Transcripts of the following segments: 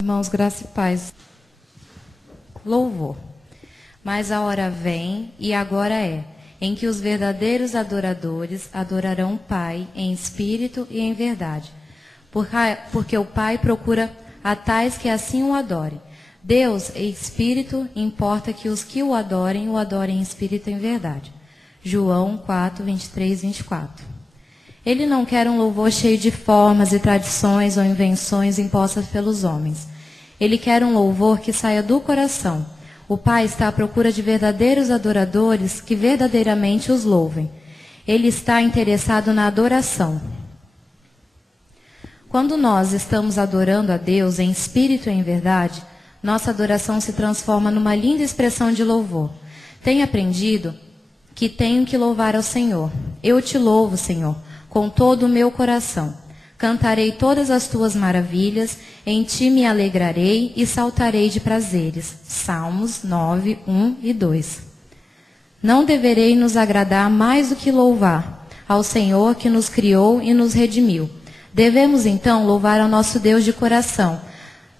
Irmãos, graça e paz. Louvor. Mas a hora vem, e agora é, em que os verdadeiros adoradores adorarão o Pai em espírito e em verdade. Porque o Pai procura a tais que assim o adorem. Deus é espírito, importa que os que o adorem em espírito e em verdade. João 4, 23, 24. Ele não quer um louvor cheio de formas e tradições ou invenções impostas pelos homens. Ele quer um louvor que saia do coração. O Pai está à procura de verdadeiros adoradores que verdadeiramente os louvem. Ele está interessado na adoração. Quando nós estamos adorando a Deus em espírito e em verdade, nossa adoração se transforma numa linda expressão de louvor. Tenho aprendido que tenho que louvar ao Senhor. Eu te louvo, Senhor, com todo o meu coração. Cantarei todas as tuas maravilhas, em ti me alegrarei e saltarei de prazeres. Salmos 9, 1 e 2. Não deverei nos agradar mais do que louvar ao Senhor que nos criou e nos redimiu. Devemos então louvar ao nosso Deus de coração.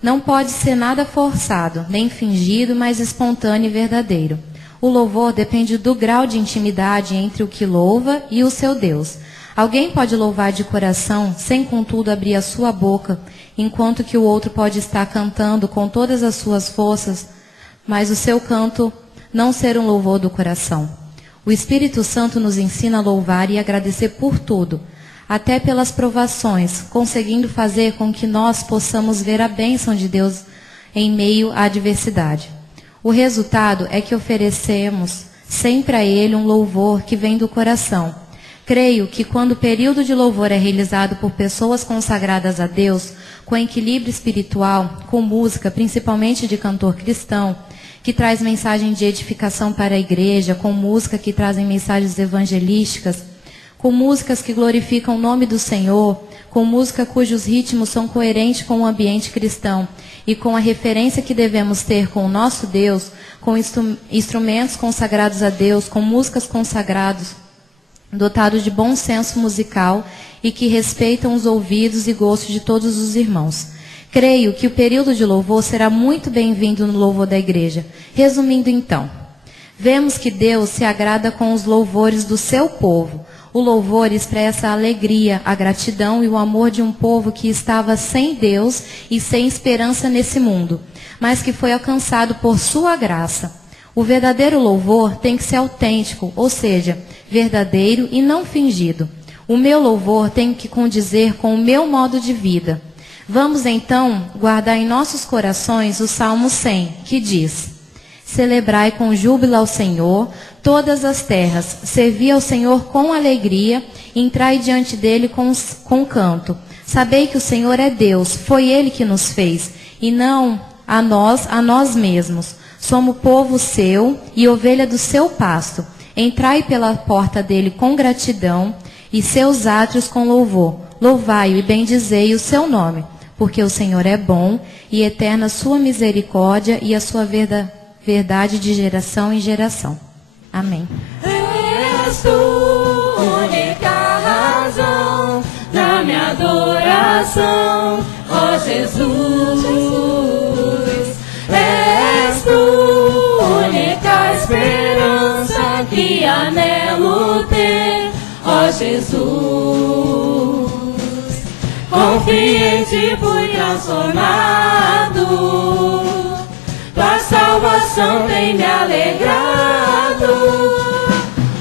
Não pode ser nada forçado, nem fingido, mas espontâneo e verdadeiro. O louvor depende do grau de intimidade entre o que louva e o seu Deus. Alguém pode louvar de coração, sem contudo abrir a sua boca, enquanto que o outro pode estar cantando com todas as suas forças, mas o seu canto não ser um louvor do coração. O Espírito Santo nos ensina a louvar e agradecer por tudo, até pelas provações, conseguindo fazer com que nós possamos ver a bênção de Deus em meio à adversidade. O resultado é que oferecemos sempre a Ele um louvor que vem do coração. Creio que quando o período de louvor é realizado por pessoas consagradas a Deus, com equilíbrio espiritual, com música, principalmente de cantor cristão, que traz mensagem de edificação para a igreja, com música que trazem mensagens evangelísticas, com músicas que glorificam o nome do Senhor, com música cujos ritmos são coerentes com o ambiente cristão e com a referência que devemos ter com o nosso Deus, com instrumentos consagrados a Deus, com músicas consagradas, dotados de bom senso musical e que respeitam os ouvidos e gostos de todos os irmãos. Creio que o período de louvor será muito bem-vindo no louvor da igreja. Resumindo então, vemos que Deus se agrada com os louvores do seu povo. O louvor expressa a alegria, a gratidão e o amor de um povo que estava sem Deus e sem esperança nesse mundo, mas que foi alcançado por sua graça. O verdadeiro louvor tem que ser autêntico, ou seja, verdadeiro e não fingido. O meu louvor tem que condizer com o meu modo de vida. Vamos então guardar em nossos corações o Salmo 100, que diz: celebrai com júbilo ao Senhor todas as terras, servi ao Senhor com alegria, entrai diante dele com canto. Sabei que o Senhor é Deus, foi Ele que nos fez, e não a nós mesmos. Somos povo seu e ovelha do seu pasto. Entrai pela porta dele com gratidão e seus átrios com louvor. Louvai-o e bendizei o seu nome, porque o Senhor é bom e eterna a sua misericórdia e a sua verdade de geração em geração. Amém. És tu única razão da minha adoração, ó Jesus. És tu única esperança que anelo ter, ó Jesus. Confiante fui transformado, tua salvação tem me alegrado.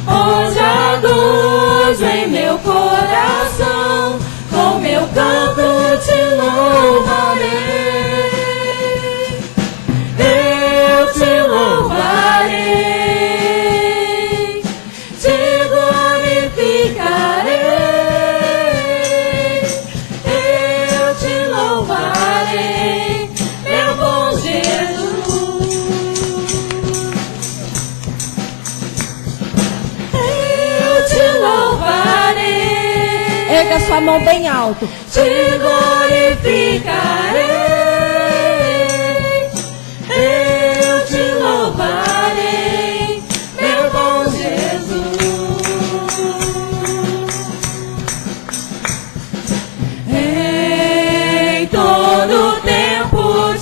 Hoje adoço em meu coração, com meu canto te louvarei. Eu te louvarei, te glorificarei. Eu te louvarei, meu bom Jesus. Eu te louvarei, Erga sua mão bem alto. te glorificarei. Eu te louvarei, meu bom Jesus. Em todo tempo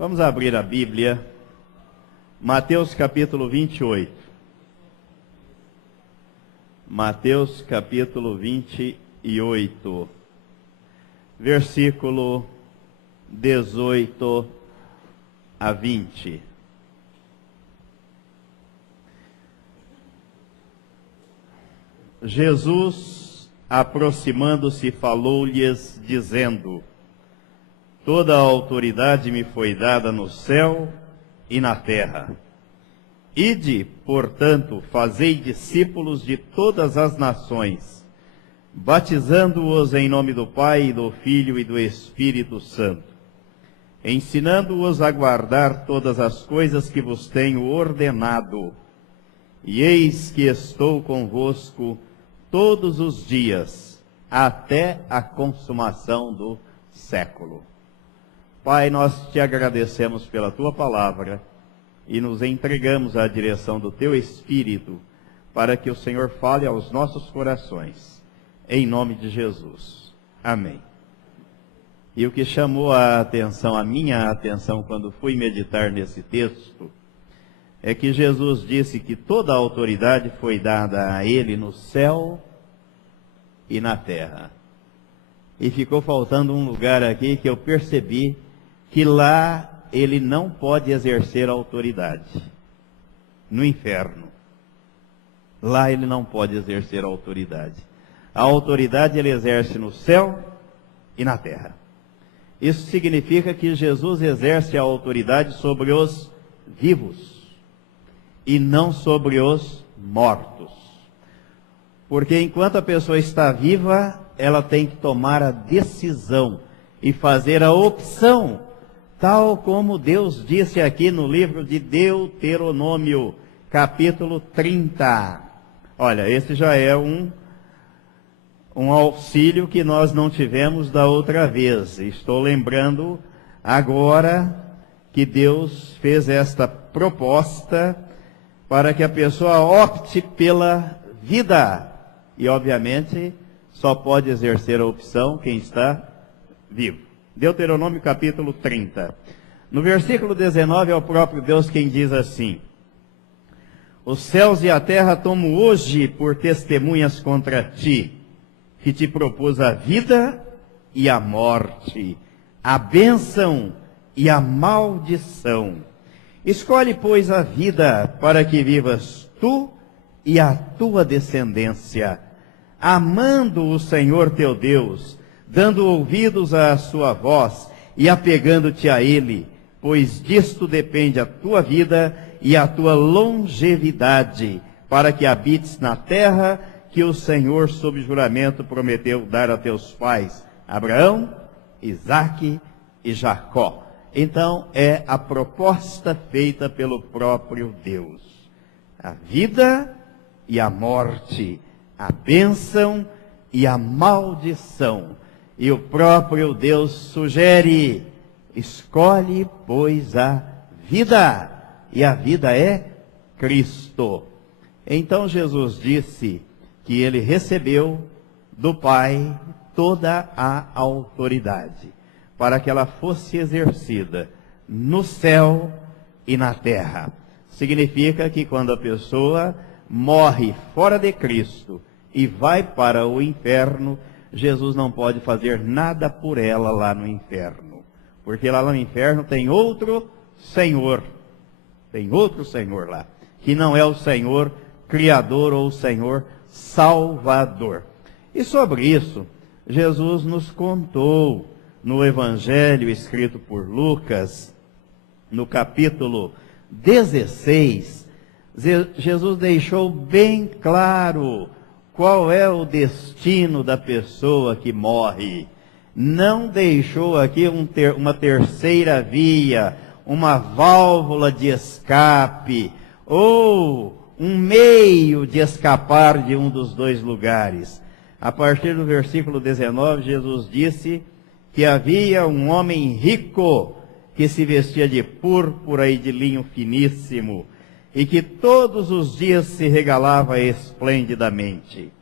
Vamos abrir a Bíblia, Mateus capítulo 28. Mateus capítulo 28, versículo 18 a 20. Jesus, aproximando-se, falou-lhes, dizendo: Toda a autoridade me foi dada no céu e na terra. Ide, portanto, fazei discípulos de todas as nações, batizando-os em nome do Pai, e do Filho e do Espírito Santo, ensinando-os a guardar todas as coisas que vos tenho ordenado. E eis que estou convosco todos os dias, até a consumação do século. Pai, nós te agradecemos pela tua palavra e nos entregamos à direção do teu Espírito para que o Senhor fale aos nossos corações, em nome de Jesus. Amém. E o que chamou a minha atenção, quando fui meditar nesse texto, é que Jesus disse que toda a autoridade foi dada a ele no céu e na terra. E ficou faltando um lugar aqui que eu percebi que lá ele não pode exercer autoridade. No inferno. Lá ele não pode exercer autoridade. A autoridade ele exerce no céu e na terra. Isso significa que Jesus exerce a autoridade sobre os vivos e não sobre os mortos. Porque enquanto a pessoa está viva, ela tem que tomar a decisão e fazer a opção, tal como Deus disse aqui no livro de Deuteronômio, capítulo 30. Olha, esse já é um auxílio que nós não tivemos da outra vez. Estou lembrando agora que Deus fez esta proposta para que a pessoa opte pela vida. E, obviamente, só pode exercer a opção quem está vivo. Deuteronômio capítulo 30. No versículo 19 é o próprio Deus quem diz assim: Os céus e a terra tomo hoje por testemunhas contra ti, que te propus a vida e a morte, a bênção e a maldição. Escolhe, pois, a vida para que vivas tu e a tua descendência, amando o Senhor teu Deus, dando ouvidos à sua voz e apegando-te a Ele, pois disto depende a tua vida e a tua longevidade, para que habites na terra que o Senhor, sob juramento, prometeu dar a teus pais, Abraão, Isaque e Jacó. Então, é a proposta feita pelo próprio Deus. A vida e a morte, a bênção e a maldição. E o próprio Deus sugere: escolhe, pois, a vida. E a vida é Cristo. Então Jesus disse que ele recebeu do Pai toda a autoridade, para que ela fosse exercida no céu e na terra. Significa que quando a pessoa morre fora de Cristo e vai para o inferno, Jesus não pode fazer nada por ela lá no inferno. Porque lá no inferno tem outro Senhor. Tem outro Senhor lá, que não é o Senhor Criador ou o Senhor Salvador. E sobre isso, Jesus nos contou no Evangelho escrito por Lucas, no capítulo 16, Jesus deixou bem claro qual é o destino da pessoa que morre. Não deixou aqui uma terceira via, uma válvula de escape, ou um meio de escapar de um dos dois lugares. A partir do versículo 19, Jesus disse que havia um homem rico que se vestia de púrpura e de linho finíssimo, e que todos os dias se regalava esplendidamente.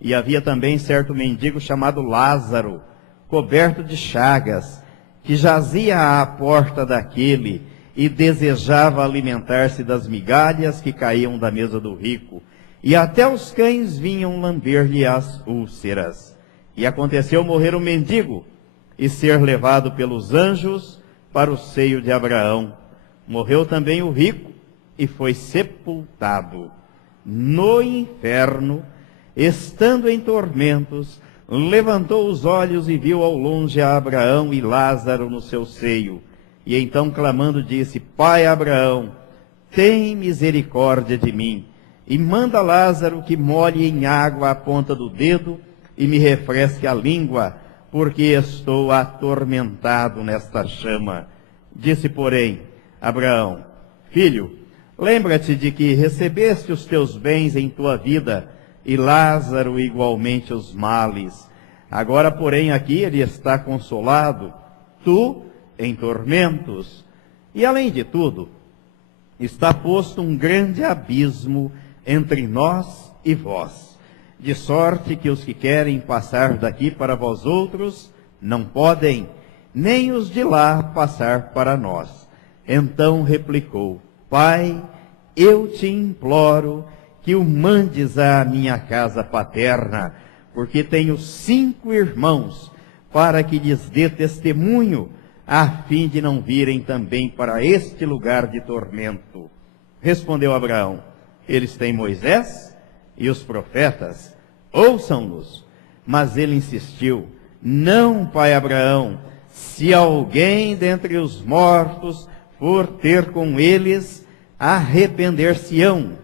E havia também certo mendigo chamado Lázaro, coberto de chagas, que jazia à porta daquele e desejava alimentar-se das migalhas que caíam da mesa do rico, e até os cães vinham lamber-lhe as úlceras. E aconteceu morrer o mendigo e ser levado pelos anjos para o seio de Abraão. Morreu também o rico e foi sepultado. No inferno, estando em tormentos, levantou os olhos e viu ao longe a Abraão e Lázaro no seu seio. E então, clamando, disse: Pai Abraão, tem misericórdia de mim, e manda Lázaro que molhe em água a ponta do dedo e me refresque a língua, porque estou atormentado nesta chama. Disse, porém, Abraão: Filho, lembra-te de que recebeste os teus bens em tua vida, e Lázaro igualmente os males. Agora, porém, aqui ele está consolado, tu em tormentos. E além de tudo, está posto um grande abismo entre nós e vós, de sorte que os que querem passar daqui para vós outros não podem, nem os de lá passar para nós. Então replicou: Pai, eu te imploro que o mandes à minha casa paterna, porque tenho 5 irmãos, para que lhes dê testemunho, a fim de não virem também para este lugar de tormento. Respondeu Abraão: Eles têm Moisés e os profetas, ouçam-nos. Mas ele insistiu: Não, pai Abraão, se alguém dentre os mortos for ter com eles, arrepender-se-ão.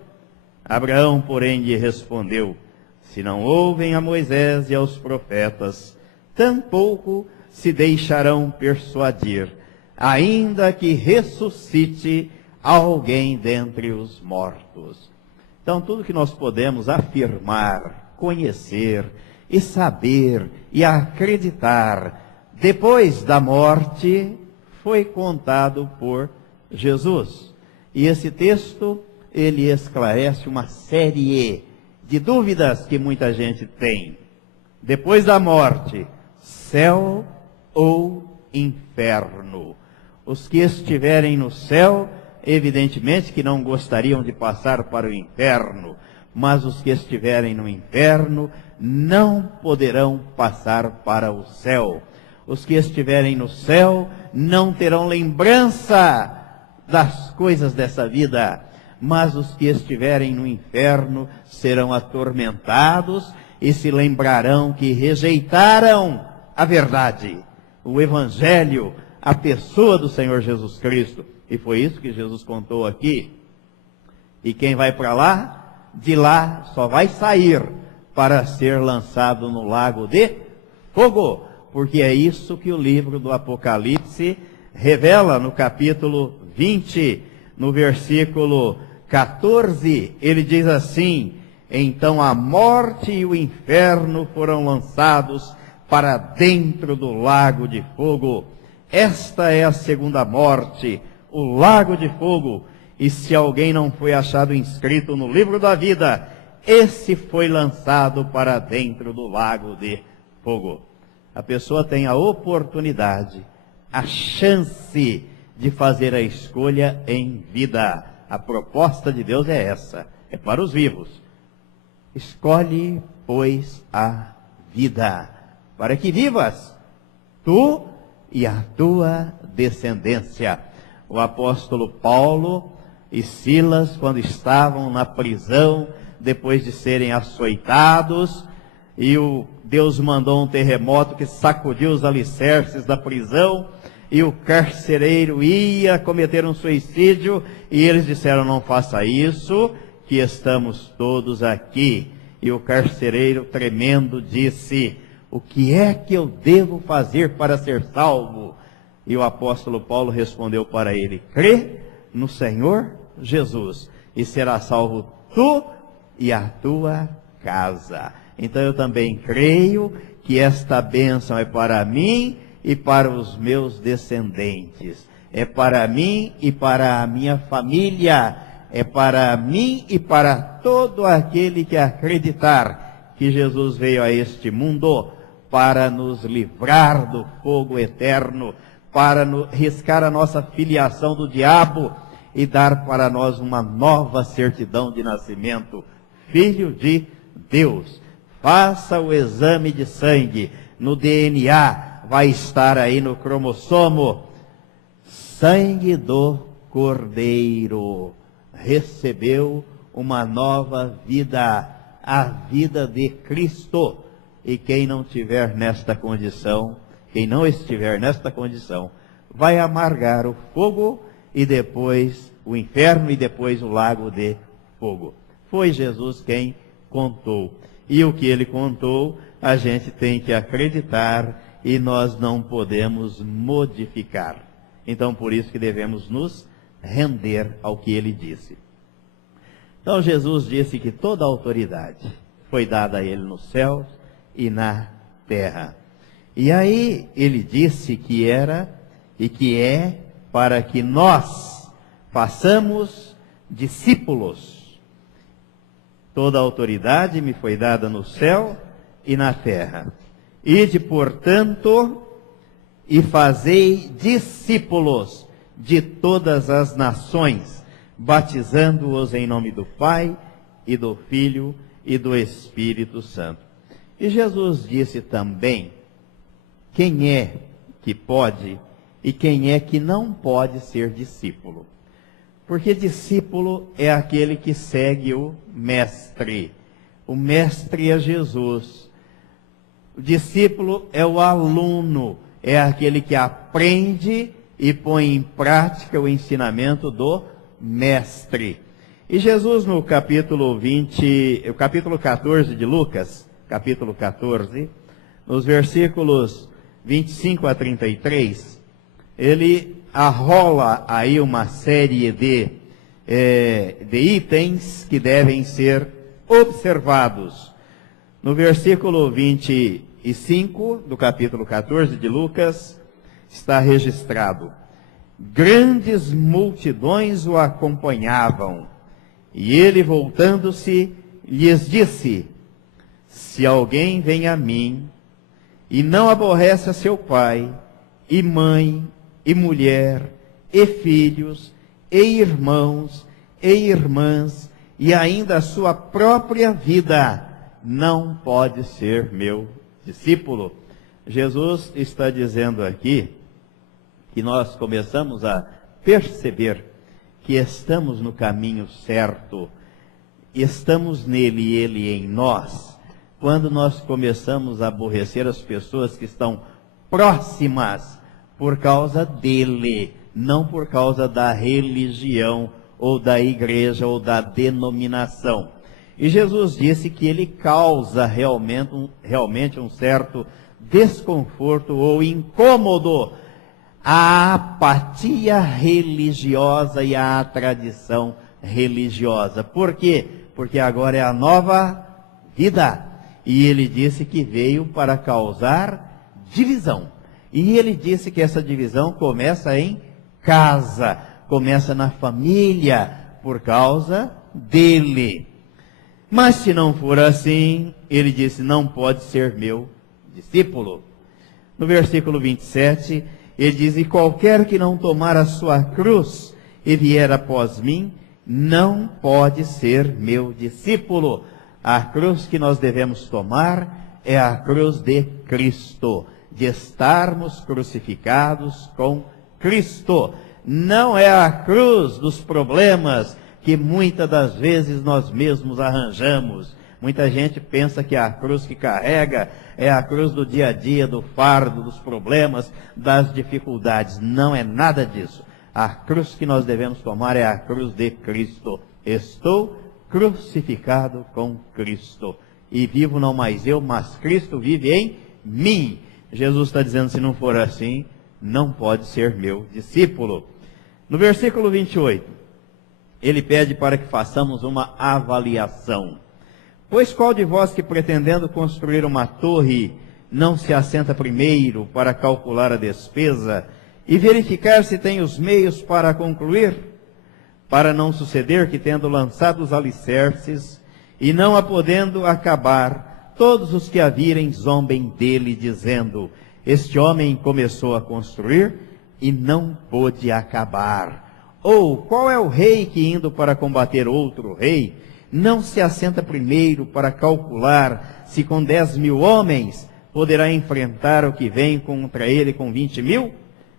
Abraão, porém, lhe respondeu: Se não ouvem a Moisés e aos profetas, tampouco se deixarão persuadir, ainda que ressuscite alguém dentre os mortos. Então, tudo que nós podemos afirmar, conhecer e saber e acreditar depois da morte foi contado por Jesus. E esse texto, ele esclarece uma série de dúvidas que muita gente tem. Depois da morte, céu ou inferno? Os que estiverem no céu, evidentemente que não gostariam de passar para o inferno, mas os que estiverem no inferno não poderão passar para o céu. Os que estiverem no céu não terão lembrança das coisas dessa vida, mas os que estiverem no inferno serão atormentados e se lembrarão que rejeitaram a verdade, o Evangelho, a pessoa do Senhor Jesus Cristo. E foi isso que Jesus contou aqui. E quem vai para lá, de lá só vai sair para ser lançado no lago de fogo. Porque é isso que o livro do Apocalipse revela no capítulo 20, no versículo 14. Ele diz assim: Então a morte e o inferno foram lançados para dentro do lago de fogo. Esta é a segunda morte, o lago de fogo. E se alguém não foi achado inscrito no livro da vida, esse foi lançado para dentro do lago de fogo. A pessoa tem a oportunidade, a chance de fazer a escolha em vida. A proposta de Deus é essa, é para os vivos. Escolhe, pois, a vida, para que vivas, tu e a tua descendência. O apóstolo Paulo e Silas, quando estavam na prisão, depois de serem açoitados, e Deus mandou um terremoto que sacudiu os alicerces da prisão, e o carcereiro ia cometer um suicídio, e eles disseram: não faça isso, que estamos todos aqui. E o carcereiro, tremendo, disse: o que é que eu devo fazer para ser salvo? E o apóstolo Paulo respondeu para ele: crê no Senhor Jesus, e será salvo tu e a tua casa. Então eu também creio que esta bênção é para mim e para os meus descendentes. É para mim e para a minha família. É para mim e para todo aquele que acreditar que Jesus veio a este mundo para nos livrar do fogo eterno, para riscar a nossa filiação do diabo e dar para nós uma nova certidão de nascimento, filho de Deus. Faça o exame de sangue, no DNA, vai estar aí no cromossomo, sangue do Cordeiro, recebeu uma nova vida, a vida de Cristo. E quem não tiver nesta condição, quem não estiver nesta condição, vai amargar o fogo e depois o inferno e depois o lago de fogo. Foi Jesus quem contou. E o que ele contou, a gente tem que acreditar e nós não podemos modificar. Então, por isso que devemos nos render ao que ele disse. Então, Jesus disse que toda a autoridade foi dada a ele nos céus e na terra. E aí, ele disse que era e que é para que nós façamos discípulos. Toda a autoridade me foi dada no céu e na terra. Ide, portanto, e fazei discípulos de todas as nações, batizando-os em nome do Pai, e do Filho, e do Espírito Santo. E Jesus disse também quem é que pode e quem é que não pode ser discípulo. Porque discípulo é aquele que segue o mestre. O mestre é Jesus. O discípulo é o aluno, é aquele que aprende e põe em prática o ensinamento do mestre. E Jesus no capítulo 14 de Lucas, capítulo 14, nos versículos 25 a 33, ele arrola aí uma série de itens que devem ser observados. No versículo 25 do capítulo 14 de Lucas, está registrado: grandes multidões o acompanhavam, e ele, voltando-se, lhes disse: se alguém vem a mim e não aborrece a seu pai, e mãe, e mulher, e filhos, e irmãos, e irmãs, e ainda a sua própria vida, não pode ser meu discípulo. Jesus está dizendo aqui que nós começamos a perceber que estamos no caminho certo, estamos nele e ele em nós, quando nós começamos a aborrecer as pessoas que estão próximas por causa dele, não por causa da religião, ou da igreja, ou da denominação. E Jesus disse que ele causa realmente um certo desconforto ou incômodo à apatia religiosa e à tradição religiosa. Por quê? Porque agora é a nova vida. E ele disse que veio para causar divisão. E ele disse que essa divisão começa em casa, começa na família, por causa dele. Mas se não for assim, ele disse, não pode ser meu discípulo. No versículo 27, ele diz, e qualquer que não tomar a sua cruz e vier após mim, não pode ser meu discípulo. A cruz que nós devemos tomar é a cruz de Cristo, de estarmos crucificados com Cristo. Não é a cruz dos problemas que muitas das vezes nós mesmos arranjamos. Muita gente pensa que a cruz que carrega é a cruz do dia a dia, do fardo, dos problemas, das dificuldades. Não é nada disso. A cruz que nós devemos tomar é a cruz de Cristo. Estou crucificado com Cristo. E vivo não mais eu, mas Cristo vive em mim. Jesus está dizendo, se não for assim, não pode ser meu discípulo. No versículo 28, ele pede para que façamos uma avaliação. Pois qual de vós que pretendendo construir uma torre, não se assenta primeiro para calcular a despesa e verificar se tem os meios para concluir? Para não suceder que, tendo lançado os alicerces e não a podendo acabar, todos os que a virem zombem dele, dizendo, este homem começou a construir, e não pôde acabar. Ou qual é o rei que, indo para combater outro rei, não se assenta primeiro para calcular se com 10.000 homens poderá enfrentar o que vem contra ele com 20.000?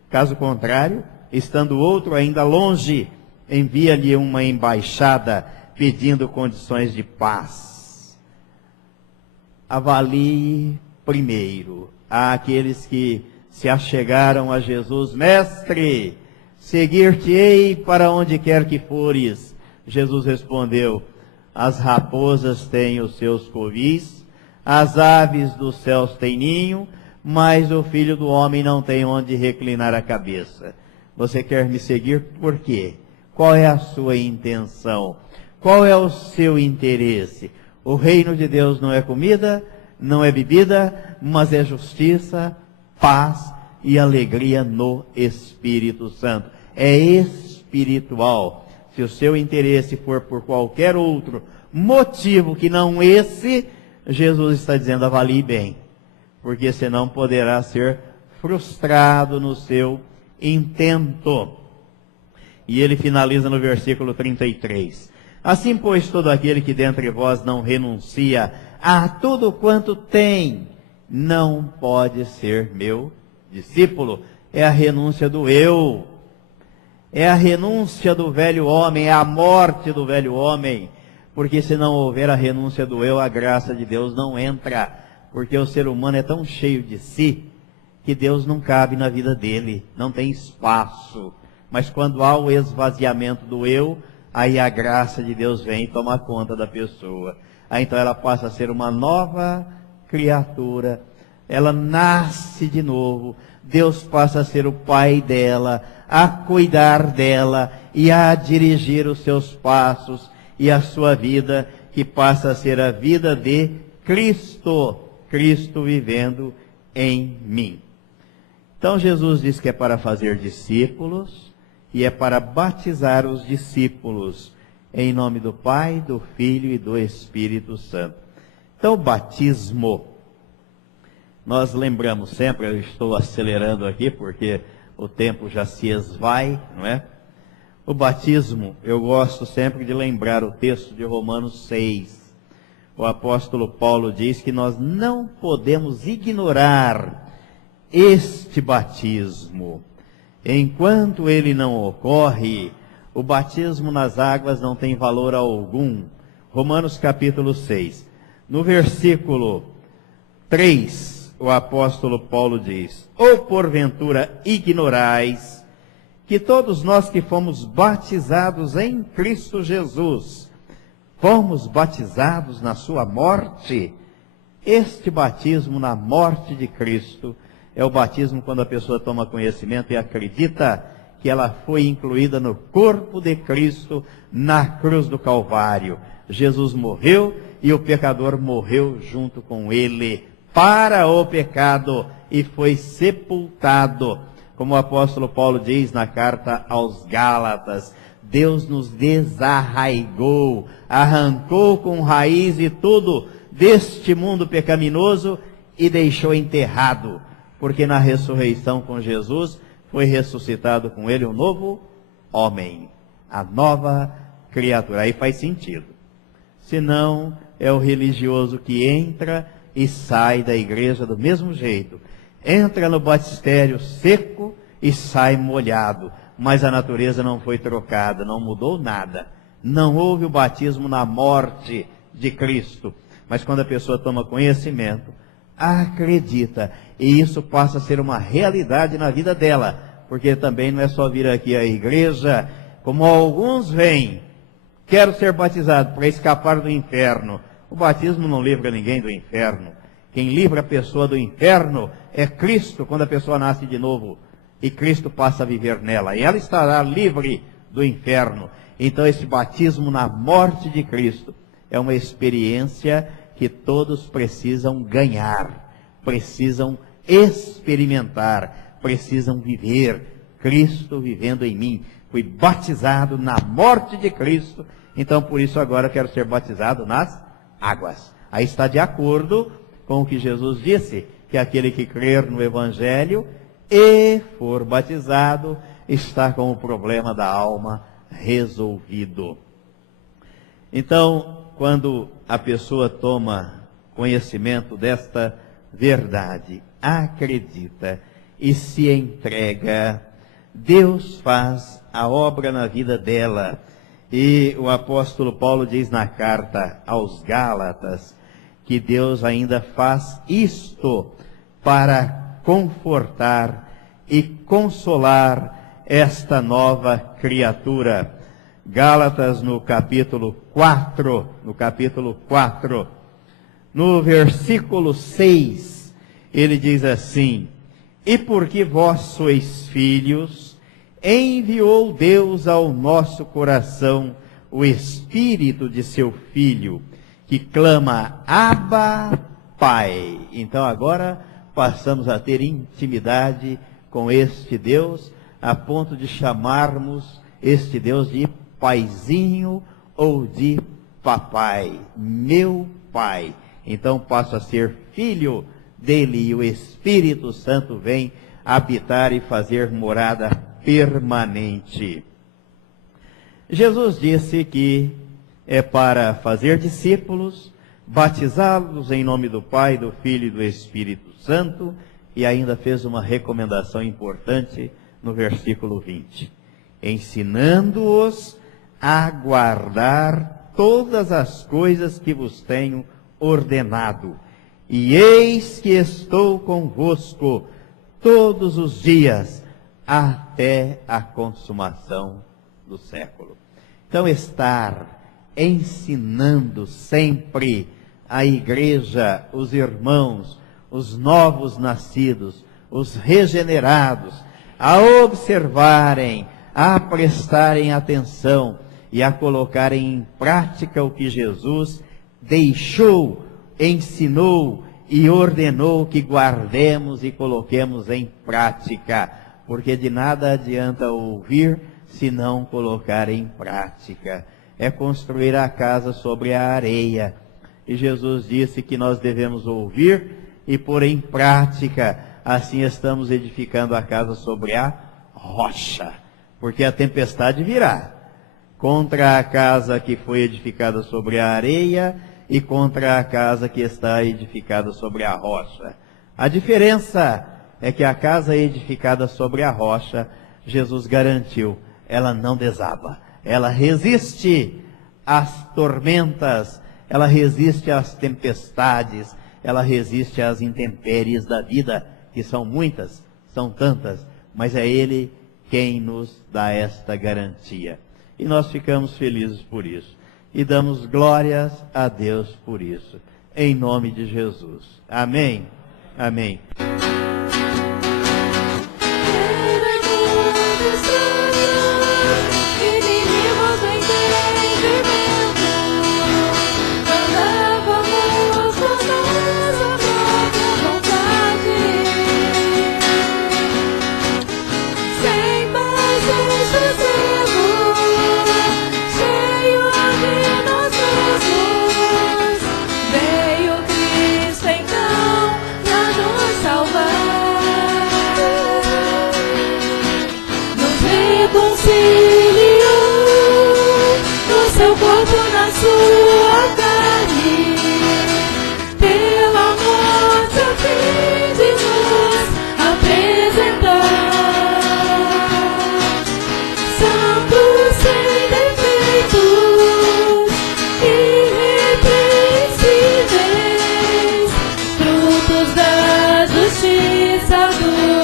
Caso contrário, estando outro ainda longe, envia-lhe uma embaixada pedindo condições de paz. Avalie primeiro àqueles que se achegaram a Jesus: Mestre, seguir-te-ei para onde quer que fores. Jesus respondeu: as raposas têm os seus covis, as aves dos céus têm ninho, mas o Filho do Homem não tem onde reclinar a cabeça. Você quer me seguir por quê? Qual é a sua intenção? Qual é o seu interesse? O reino de Deus não é comida, não é bebida, mas é justiça, paz e alegria no Espírito Santo. É espiritual. Se o seu interesse for por qualquer outro motivo que não esse, Jesus está dizendo: avalie bem, porque senão poderá ser frustrado no seu intento. E ele finaliza no versículo 33. Assim, pois, todo aquele que dentre vós não renuncia a tudo quanto tem, não pode ser meu discípulo. É a renúncia do eu. É a renúncia do velho homem, é a morte do velho homem. Porque se não houver a renúncia do eu, a graça de Deus não entra. Porque o ser humano é tão cheio de si, que Deus não cabe na vida dele, não tem espaço. Mas quando há o esvaziamento do eu, aí a graça de Deus vem e toma conta da pessoa. Aí então ela passa a ser uma nova criatura, ela nasce de novo, Deus passa a ser o pai dela, a cuidar dela e a dirigir os seus passos e a sua vida, que passa a ser a vida de Cristo, Cristo vivendo em mim. Então Jesus diz que é para fazer discípulos e é para batizar os discípulos em nome do Pai, do Filho e do Espírito Santo. Então o batismo, nós lembramos sempre, eu estou acelerando aqui porque o tempo já se esvai, não é? O batismo, eu gosto sempre de lembrar o texto de Romanos 6. O apóstolo Paulo diz que nós não podemos ignorar este batismo. Enquanto ele não ocorre, o batismo nas águas não tem valor algum. Romanos capítulo 6. No versículo 3, o apóstolo Paulo diz: ou porventura ignorais que todos nós que fomos batizados em Cristo Jesus, fomos batizados na sua morte? Este batismo na morte de Cristo é o batismo quando a pessoa toma conhecimento e acredita que ela foi incluída no corpo de Cristo na cruz do Calvário. Jesus morreu e o pecador morreu junto com ele para o pecado e foi sepultado. Como o apóstolo Paulo diz na carta aos Gálatas, Deus nos desarraigou, arrancou com raiz e tudo deste mundo pecaminoso e deixou enterrado. Porque na ressurreição com Jesus foi ressuscitado com ele um novo homem, a nova criatura. Aí faz sentido. Senão é o religioso que entra e sai da igreja do mesmo jeito. Entra no batistério seco e sai molhado. Mas a natureza não foi trocada, não mudou nada. Não houve o batismo na morte de Cristo. Mas quando a pessoa toma conhecimento, acredita, e isso passa a ser uma realidade na vida dela, porque também não é só vir aqui à igreja, como alguns vêm, quero ser batizado para escapar do inferno. O batismo não livra ninguém do inferno. Quem livra a pessoa do inferno é Cristo, quando a pessoa nasce de novo, e Cristo passa a viver nela, e ela estará livre do inferno. Então esse batismo na morte de Cristo é uma experiência que todos precisam ganhar, precisam experimentar, precisam viver. Cristo vivendo em mim. Fui batizado na morte de Cristo, então por isso agora quero ser batizado nas águas. Aí está de acordo com o que Jesus disse, que aquele que crer no Evangelho e for batizado, está com o problema da alma resolvido. Então, quando a pessoa toma conhecimento desta verdade, acredita e se entrega, Deus faz a obra na vida dela. E o apóstolo Paulo diz na carta aos Gálatas que Deus ainda faz isto para confortar e consolar esta nova criatura. Gálatas no capítulo 4, no versículo 6, ele diz assim: e porque vós sois filhos, enviou Deus ao nosso coração o Espírito de seu Filho, que clama, Abba, Pai. Então agora passamos a ter intimidade com este Deus, a ponto de chamarmos este Deus de paizinho ou de papai, meu pai. Então passo a ser filho dele, e o Espírito Santo vem habitar e fazer morada permanente. Jesus disse que é para fazer discípulos, batizá-los em nome do Pai, do Filho e do Espírito Santo, e ainda fez uma recomendação importante no versículo 20. Ensinando-os a guardar todas as coisas que vos tenho ordenado. E eis que estou convosco todos os dias, até a consumação do século. Então, estar ensinando sempre a igreja, os irmãos, os novos nascidos, os regenerados, a observarem, a prestarem atenção e a colocarem em prática o que Jesus deixou, ensinou e ordenou que guardemos e coloquemos em prática, porque de nada adianta ouvir se não colocar em prática. É construir a casa sobre a areia. E Jesus disse que nós devemos ouvir e pôr em prática. Assim estamos edificando a casa sobre a rocha, porque a tempestade virá contra a casa que foi edificada sobre a areia e contra a casa que está edificada sobre a rocha. A diferença é que a casa edificada sobre a rocha, Jesus garantiu, ela não desaba, ela resiste às tormentas, ela resiste às tempestades, ela resiste às intempéries da vida, que são muitas, são tantas, mas é Ele quem nos dá esta garantia. E nós ficamos felizes por isso. E damos glórias a Deus por isso. Em nome de Jesus. Amém. Amém. Frutos da justiça do